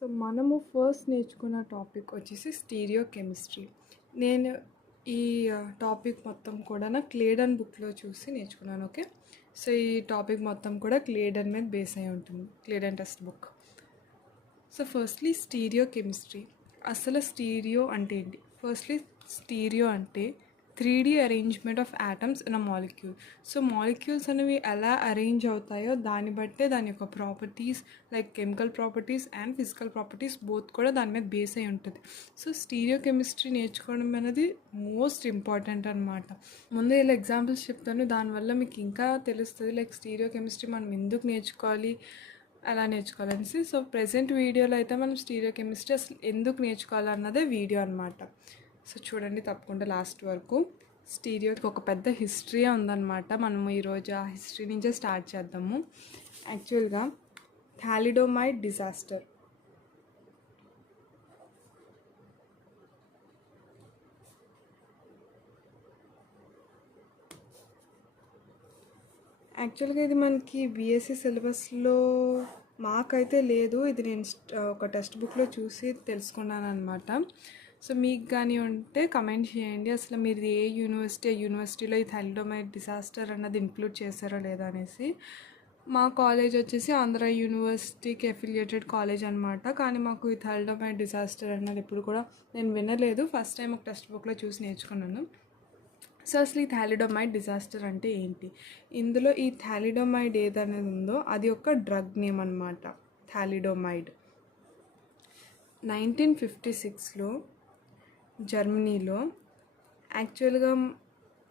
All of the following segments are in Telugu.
సో మనము ఫస్ట్ నేర్చుకున్న టాపిక్ వచ్చేసి స్టీరియో కెమిస్ట్రీ. నేను ఈ టాపిక్ మొత్తం కూడా నా క్లేడన్ బుక్లో చూసి నేర్చుకున్నాను. ఓకే, సో ఈ టాపిక్ మొత్తం కూడా క్లేడన్ మీద బేస్ అయి ఉంటుంది, Clayden text book. So firstly stereochemistry. అసలు స్టీరియో అంటే ఏంటి? ఫస్ట్లీ స్టీరియో అంటే 3D arrangement of atoms in a molecule. So molecules అనేవి ఎలా అరేంజ్ అవుతాయో దాన్ని బట్టే దాని యొక్క properties, like chemical properties and physical properties both కూడా దాని మీద బేస్ అయి ఉంటుంది. సో స్టీరియో కెమిస్ట్రీ నేర్చుకోవడం అనేది మోస్ట్ ఇంపార్టెంట్ అనమాట. ముందు ఇలా ఎగ్జాంపుల్స్ చెప్తాను, దానివల్ల మీకు ఇంకా తెలుస్తుంది లైక్ స్టీరియో కెమిస్ట్రీ మనం ఎందుకు నేర్చుకోవాలి, అలా నేర్చుకోవాలనేసి. సో ప్రజెంట్ వీడియోలో అయితే మనం స్టీరియో కెమిస్ట్రీ అసలు ఎందుకు నేర్చుకోవాలన్నదే వీడియో అనమాట. సో చూడండి తప్పకుండా లాస్ట్ వరకు. స్టీరియోకి ఒక పెద్ద హిస్టరీ ఉందన్నమాట. మనము ఈరోజు ఆ హిస్టరీ నుంచే స్టార్ట్ చేద్దాము. యాక్చువల్గా థాలిడోమైడ్ డిజాస్టర్. యాక్చువల్గా ఇది మనకి బీఎస్సీ సిలబస్లో మాకైతే లేదు. ఇది నేను ఒక టెక్స్ట్ బుక్లో చూసి తెలుసుకున్నాను అనమాట. సో మీకు కానీ ఉంటే కమెంట్ చేయండి, అసలు మీరు ఏ యూనివర్సిటీలో ఈ థాలిడోమైడ్ డిజాస్టర్ అన్నది ఇంక్లూడ్ చేశారో లేదా అనేసి. మా కాలేజ్ వచ్చేసి ఆంధ్ర యూనివర్సిటీకి అఫిలియేటెడ్ కాలేజ్ అనమాట, కానీ మాకు ఈ థాలిడోమైడ్ డిజాస్టర్ అన్నది ఎప్పుడు కూడా నేను వినలేదు. ఫస్ట్ టైం ఒక టెక్స్ట్ బుక్లో చూసి నేర్చుకున్నాను. సో అసలు ఈ థాలిడోమైడ్ డిజాస్టర్ అంటే ఏంటి? ఇందులో ఈ థాలిడోమైడ్ ఏదనేది ఉందో అది ఒక డ్రగ్ నేమ్ అనమాట. థాలిడోమైడ్ 1956లో జర్మనీలో యాక్చువల్గా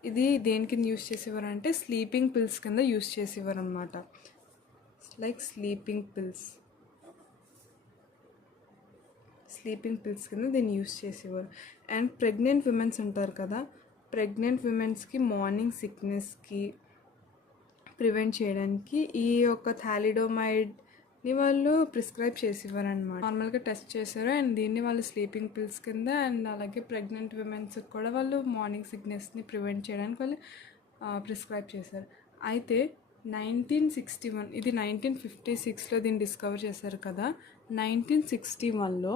ఇది దేని కింద యూస్ చేసేవారు అంటే స్లీపింగ్ పిల్స్ కింద యూస్ చేసేవారు అనమాట. లైక్ స్లీపింగ్ పిల్స్ కింద దీన్ని యూస్ చేసేవారు. అండ్ ప్రెగ్నెంట్ విమెన్స్ ఉంటారు కదా, ప్రెగ్నెంట్ విమెన్స్కి మార్నింగ్ సిక్నెస్కి ప్రివెంట్ చేయడానికి ఈ యొక్క థాలిడోమైడ్ని వాళ్ళు ప్రిస్క్రైబ్ చేసేవారు అనమాట. నార్మల్గా టెస్ట్ చేశారు అండ్ దీన్ని వాళ్ళు స్లీపింగ్ పిల్స్ కింద అండ్ అలాగే ప్రెగ్నెంట్ విమెన్స్కి కూడా వాళ్ళు మార్నింగ్ సిక్నెస్ని ప్రివెంట్ చేయడానికి వాళ్ళు ప్రిస్క్రైబ్ చేశారు. అయితే 1961, ఇది 1956లో దీన్ని డిస్కవర్ చేశారు కదా. 1961లో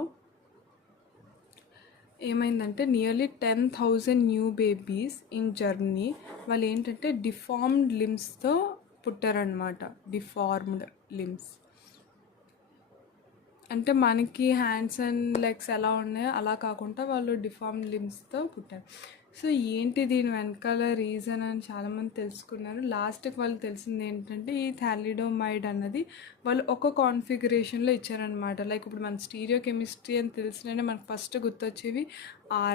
ఏమైందంటే nearly 10,000 new babies in Germany వాళ్ళు ఏంటంటే డిఫార్మ్డ్ లిమ్స్తో పుట్టారనమాట. డిఫార్మ్డ్ లిమ్స్ అంటే మనకి హ్యాండ్స్ అండ్ లెగ్స్ ఎలా ఉన్నాయో అలా కాకుండా వాళ్ళు డిఫార్మ్డ్ లిమ్స్తో పుట్టారు. సో ఏంటి దీని వెనకాల రీజన్ అని చాలామంది తెలుసుకున్నారు. లాస్ట్కి వాళ్ళు తెలిసింది ఏంటంటే ఈ థాలిడోమైడ్ అన్నది వాళ్ళు ఒక కాన్ఫిగరేషన్లో ఇచ్చారనమాట. లైక్ ఇప్పుడు మన స్టీరియో కెమిస్ట్రీ అని తెలిసినట్టే మనకు ఫస్ట్ గుర్తొచ్చేవి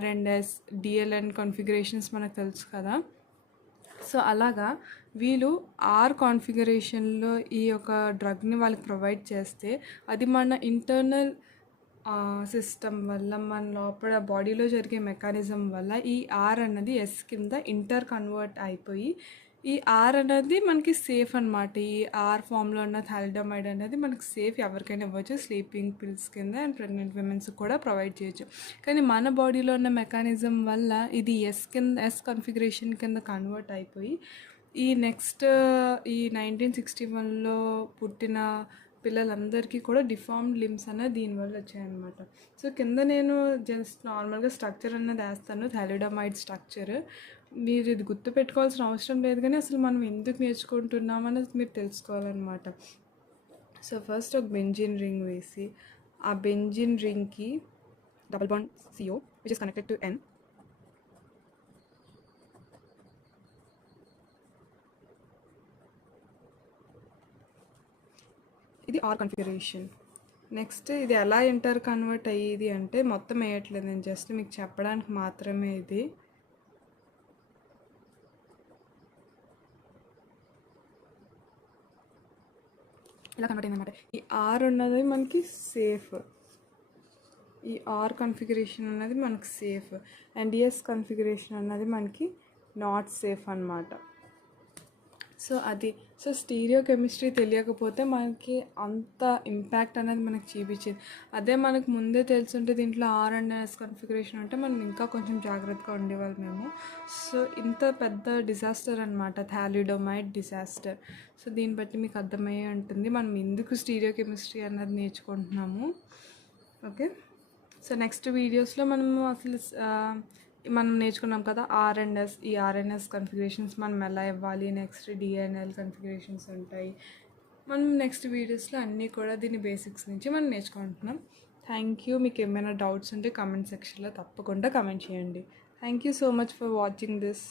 R&S, DL కాన్ఫిగరేషన్స్ మనకు తెలుసు కదా. సో అలాగా వీళ్ళు కాన్ఫిగరేషన్లో ఈ యొక్క డ్రగ్ని వాళ్ళకి ప్రొవైడ్ చేస్తే అది మన ఇంటర్నల్ సిస్టమ్ వల్ల, మన లోపల బాడీలో జరిగే మెకానిజం వల్ల ఈ అన్నది S కింద ఇంటర్ కన్వర్ట్ అయిపోయి ఈ అన్నది మనకి సేఫ్ అనమాట. ఈ ఫామ్లో ఉన్న థాలిడోమైడ్ అనేది మనకి సేఫ్, ఎవరికైనా ఇవ్వచ్చు, స్లీపింగ్ పిల్స్ కింద అండ్ ప్రెగ్నెంట్ విమెన్స్కి కూడా ప్రొవైడ్ చేయొచ్చు. కానీ మన బాడీలో ఉన్న మెకానిజం వల్ల ఇది S కాన్ఫిగరేషన్ కింద కన్వర్ట్ అయిపోయి ఈ నెక్స్ట్ ఈ 1961లో పుట్టిన పిల్లలందరికీ కూడా డిఫార్మ్డ్ లిమ్స్ అనేది దీనివల్ల వచ్చాయన్నమాట. సో కింద నేను జస్ట్ నార్మల్గా స్ట్రక్చర్ అన్నది వేస్తాను, థాలిడోమైడ్ స్ట్రక్చర్. మీరు ఇది గుర్తుపెట్టుకోవాల్సిన అవసరం లేదు, కానీ అసలు మనం ఎందుకు నేర్చుకుంటున్నామనేది మీరు తెలుసుకోవాలన్నమాట. సో ఫస్ట్ ఒక బెంజిన్ రింగ్ వేసి ఆ బెంజిన్ రింగ్కి double bond CO which is connected to N. ఇది కాన్ఫిగరేషన్. నెక్స్ట్ ఇది ఎలా ఇంటర్ కన్వర్ట్ అయ్యేది అంటే మొత్తం వేయట్లేదు, నేను జస్ట్ మీకు చెప్పడానికి మాత్రమే. ఇది ఇలా కన్వర్ట్ అయిందన్నమాట. ఈ ఉన్నది మనకి సేఫ్, ఈ కాన్ఫిగరేషన్ అన్నది మనకి సేఫ్ అండ్ DS కాన్ఫిగరేషన్ అన్నది మనకి నాట్ సేఫ్ అన్నమాట. సో అది సో స్టీరియో కెమిస్ట్రీ తెలియకపోతే మనకి అంత ఇంపాక్ట్ అనేది మనకి చూపించేది. అదే మనకు ముందే తెలుసుంటే దీంట్లో R&S కాన్ఫిగరేషన్ అంటే మనం ఇంకా కొంచెం జాగ్రత్తగా ఉండేవాళ్ళు మేము. సో ఇంత పెద్ద డిజాస్టర్ అనమాట థాలిడోమైడ్ డిజాస్టర్. సో దీన్ని బట్టి మీకు అర్థమయ్యే ఉంటుంది మనం ఎందుకు స్టీరియో కెమిస్ట్రీ అన్నది నేర్చుకుంటున్నాము. ఓకే. సో నెక్స్ట్ వీడియోస్లో మనము అసలు మనం నేర్చుకున్నాం కదా ఆర్ఎన్ఎస్. ఈ ఆర్ఎన్ఎస్ కన్ఫిగరేషన్స్ మనం ఎలా ఇవ్వాలి, నెక్స్ట్ డిఎన్ఎల్ కన్ఫిగరేషన్స్ ఉంటాయి. మనం నెక్స్ట్ వీడియోస్లో అన్నీ కూడా దీని బేసిక్స్ నుంచి మనం నేర్చుకుంటున్నాం. Thank you. మీకు ఏమైనా డౌట్స్ ఉంటే కమెంట్ సెక్షన్లో తప్పకుండా కమెంట్ చేయండి. Thank you so much for watching this.